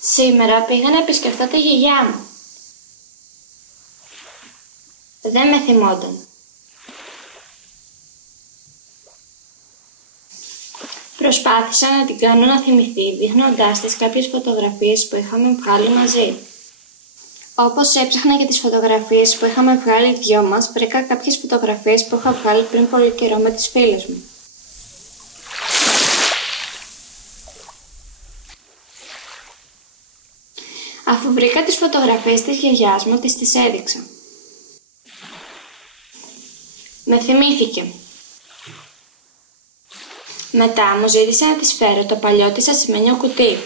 Σήμερα πήγα να επισκεφτώ τη γιαγιά μου. Δεν με θυμόταν. Προσπάθησα να την κάνω να θυμηθεί, δείχνοντάς της κάποιες φωτογραφίες που είχαμε βγάλει μαζί. Όπως έψαχνα για τις φωτογραφίες που είχαμε βγάλει οι δυο μας, βρήκα κάποιες φωτογραφίες που είχα βγάλει πριν πολύ καιρό με τις φίλες μου. Αφού βρήκα τις φωτογραφίες της γιαγιάς μου, τις έδειξα. Με θυμήθηκε. Μετά μου ζήτησε να της φέρω το παλιό της ασημένιο κουτί.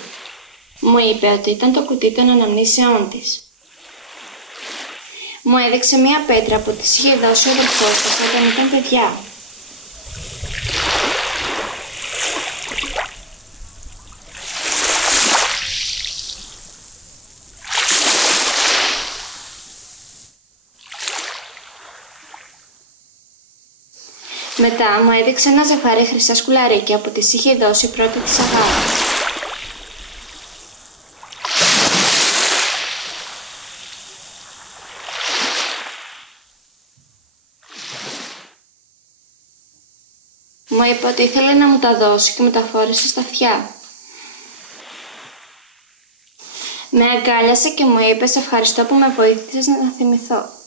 Μου είπε ότι ήταν το κουτί των αναμνήσεών της. Μου έδειξε μία πέτρα που της είχε δώσει ο αδελφός της όταν ήταν παιδιά. Μετά μου έδειξε ένα ζευγάρι χρυσά σκουλαρίκια που της είχε δώσει η πρώτη της αγάπη. Μου είπε ότι ήθελε να μου τα δώσει και μου τα φόρεσε στα αυτιά. Με αγκάλιασε και μου είπε «Σε ευχαριστώ που με βοήθησες να θυμηθώ».